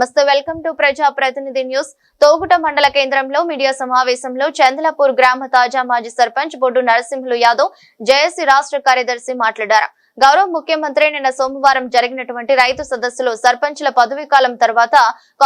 నమస్తే, welcome to ప్రజా ప్రతినిధి న్యూస్. తోగుట మండల కేంద్రంలో మీడియా సమావేశంలో చందలాపూర్ గ్రామ తాజా మాజీ సర్పంచ్ బొడ్డు నరసింహులు యాదవ్ జేఏసీ రాష్ట్ర కార్యదర్శి మాట్లాడారు. గౌరవ ముఖ్యమంత్రి నిన్న సోమవారం జరిగినటువంటి రైతు సదస్సులో సర్పంచుల పదవీ కాలం తర్వాత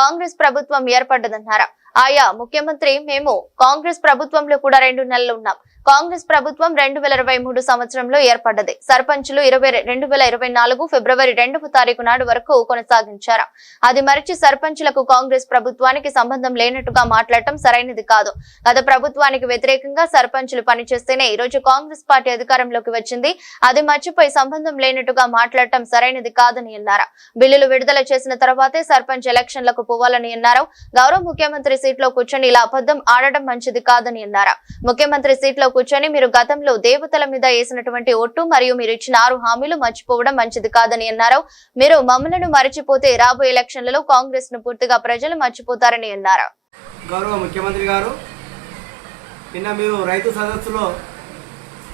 కాంగ్రెస్ ప్రభుత్వం ఏర్పడ్డదన్నారు. ఆయా ముఖ్యమంత్రి మేము కాంగ్రెస్ ప్రభుత్వంలో కూడా 2 నెలలు ఉన్నాం. కాంగ్రెస్ ప్రభుత్వం 2023 సంవత్సరంలో ఏర్పడ్డది. సర్పంచులు 2024 ఫిబ్రవరి 2వ తారీఖు నాడు వరకు కొనసాగించారు. అది మరిచి సర్పంచులకు కాంగ్రెస్ ప్రభుత్వానికి సంబంధం లేనట్టుగా మాట్లాడటం సరైనది కాదు. గత ప్రభుత్వానికి వ్యతిరేకంగా సర్పంచులు పనిచేస్తేనే ఈ రోజు కాంగ్రెస్ పార్టీ అధికారంలోకి వచ్చింది. అది మర్చిపోయి సంబంధం లేనట్టుగా మాట్లాడటం సరైనది కాదని అన్నారు. బిల్లులు విడుదల చేసిన తర్వాతే సర్పంచ్ ఎలక్షన్లకు పోవాలని అన్నారు. గౌరవ ముఖ్యమంత్రి సీట్లో కూర్చొని ఇలా అబద్ధం ఆడడం మంచిది కాదని అన్నారు. ముఖ్యమంత్రి సీట్లో కూర్చొని మీరు గతంలో దేవతల మీద వేసినటువంటి ఒట్టు మరియు మీరు ఇచ్చిన 6 హామీలు మర్చిపోవడం మంచిది కాదని అన్నారు. మీరు మమ్మలను మర్చిపోతే రాబోయే ఎలక్షన్లలో కాంగ్రెస్ ను పూర్తిగా ప్రజలు మర్చిపోతారని అన్నారు. గౌరవ ముఖ్యమంత్రి గారు, నిన్న మీరు రైతు సదస్సులో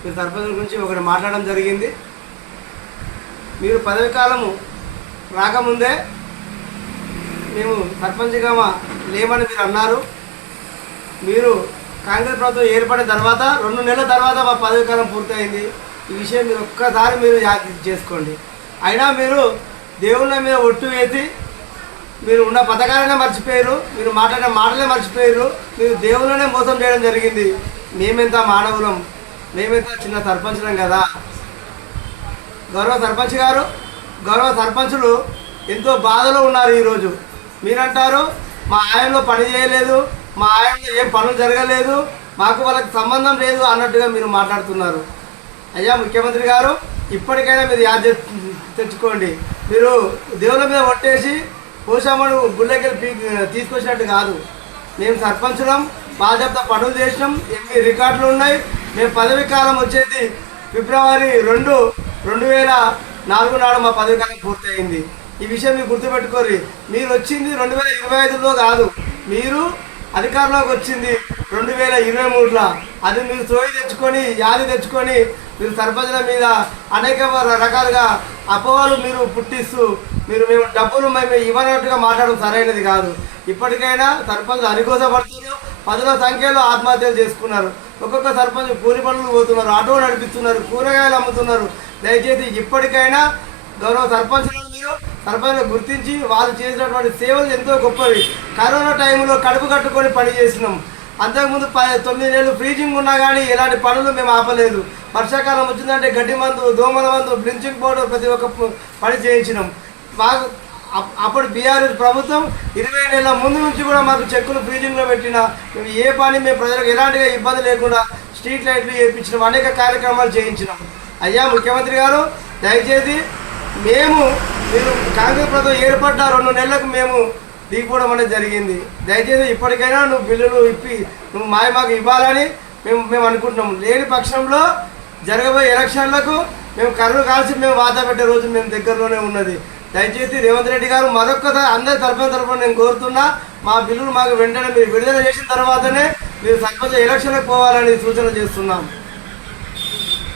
మీరు సర్పంచుల గురించి ఒకటి మాట్లాడడం జరిగింది. మీరు పదవి కాలము రాకముందే మేము సర్పంచ్గా లేమని మీరు అన్నారు. మీరు కాంగ్రెస్ ప్రభుత్వం ఏర్పడిన తర్వాత 2 నెలల తర్వాత మా పదవి కాలం పూర్తయింది. ఈ విషయం మీరు ఒక్కసారి మీరు చేసుకోండి. అయినా మీరు దేవుళ్ళ మీద ఒట్టు వేసి మీరు ఉన్న పథకాలనే మర్చిపోయారు, మీరు మాట్లాడిన మాటలే మర్చిపోయారు, మీరు దేవుళ్ళనే మోసం చేయడం జరిగింది. మేమెంత మానవులం, మేమెంత చిన్న సర్పంచులం కదా. గౌరవ సర్పంచ్ గారు, గౌరవ సర్పంచులు ఎంతో బాధలో ఉన్నారు. ఈరోజు మీరంటారు మా ఆయనలో పని చేయలేదు, మా ఆయనలో ఏం పనులు జరగలేదు, మాకు వాళ్ళకి సంబంధం లేదు అన్నట్టుగా మీరు మాట్లాడుతున్నారు. అయ్యా ముఖ్యమంత్రి గారు, ఇప్పటికైనా మీరు యాద్ తెచ్చుకోండి. మీరు దేవుళ్ళ మీద ఒట్టేసి పోషామడు గుళ్ళకెళ్ళి తీసుకొచ్చినట్టు కాదు. మేము సర్పంచులం, బాధ్యత పనులు చేసినాం, ఎన్ని రికార్డులు ఉన్నాయి. మేము పదవి కాలం వచ్చేది ఫిబ్రవరి 2, 2004 నాడు మా పదవి కాలం పూర్తయింది. ఈ విషయం మీరు గుర్తుపెట్టుకోరు. మీరు వచ్చింది 2025లో కాదు, మీరు అధికారంలోకి వచ్చింది 2023లో. అది మీరు సోయి తెచ్చుకొని యాది తెచ్చుకొని మీరు సర్పంచుల మీద అనేక రకాలుగా అపోహలు మీరు పుట్టిస్తూ మేము డబ్బులు మేము ఇవ్వనట్టుగా మాట్లాడడం సరైనది కాదు. ఇప్పటికైనా సర్పంచులు అరికోసపడుతున్నారు, 10ల సంఖ్యలో ఆత్మహత్యలు చేసుకున్నారు. ఒక్కొక్క సర్పంచ్ కూలి పనులు పోతున్నారు, ఆటో నడిపిస్తున్నారు, కూరగాయలు అమ్ముతున్నారు. దయచేసి ఇప్పటికైనా గౌరవ సర్పంచులను మీరు సర్పంచులు గుర్తించి వాళ్ళు చేసినటువంటి సేవలు ఎంతో గొప్పవి. కరోనా టైంలో కడుపు కట్టుకొని పని చేసినాం. అంతకుముందు 9 నెలలు ఫ్రీజింగ్ ఉన్నా కానీ ఎలాంటి పనులు మేము ఆపలేదు. వర్షాకాలం వచ్చిందంటే గడ్డి మందు, దోమల మందు, బ్లీచింగ్ పౌడర్ ప్రతి ఒక్క పని చేయించినాం. మాకు అప్పుడు బీఆర్ఎస్ ప్రభుత్వం 20 నెలల ముందు నుంచి కూడా మాకు చెక్కులు ఫ్రీజింగ్లో పెట్టినా మేము ఏ పని మేము ప్రజలకు ఎలాంటిగా ఇబ్బంది లేకుండా స్ట్రీట్ లైట్లు వేయించినాం, అనేక కార్యక్రమాలు చేయించినాం. అయ్యా ముఖ్యమంత్రి గారు, దయచేసి మీరు కాంగ్రెస్ ప్రభుత్వం ఏర్పడ్డ 2 నెలలకు మేము దిగిపోవడం అనేది జరిగింది. దయచేసి ఇప్పటికైనా నువ్వు బిల్లులు ఇప్పి నువ్వు మాకు ఇవ్వాలని మేము అనుకుంటున్నాం. లేని పక్షంలో జరగబోయే ఎలక్షన్లకు మేము కర్రలు కాల్చి మేము వాతా పెట్టే రోజు మేము దగ్గరలోనే ఉన్నది. దయచేసి రేవంత్ రెడ్డి గారు మరొక్కసారి అందరి తరపున నేను కోరుతున్నా, మా బిల్లులు మాకు వెంటనే మీరు విడుదల చేసిన తర్వాతనే మీరు సర్పంచ్ ఎలక్షన్లకు పోవాలని సూచన చేస్తున్నాం.